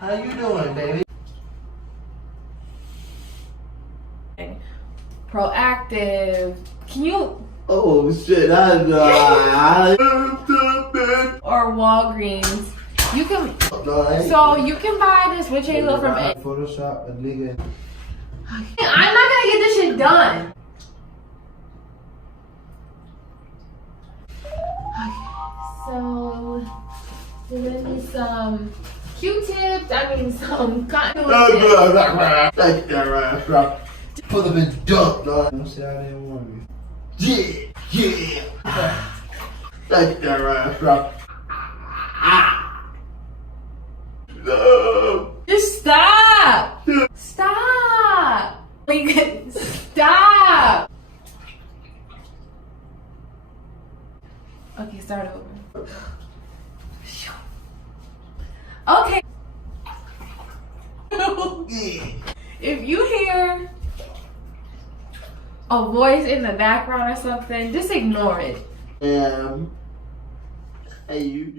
How you doing, baby? Proactive. Can you? Oh shit! Or Walgreens. You can. So you can buy this witch hazel from. Photoshop a nigga. I'm not gonna get this shit done. So there's gonna be some Q-tips. I mean some cotton. Put them in duck, dog. Don't say I didn't want me. Yeah. Like that right, bro. Just stop. Stop. We can stop. Okay, start over. Okay. If you hear a voice in the background or something, just ignore it. Hey, you.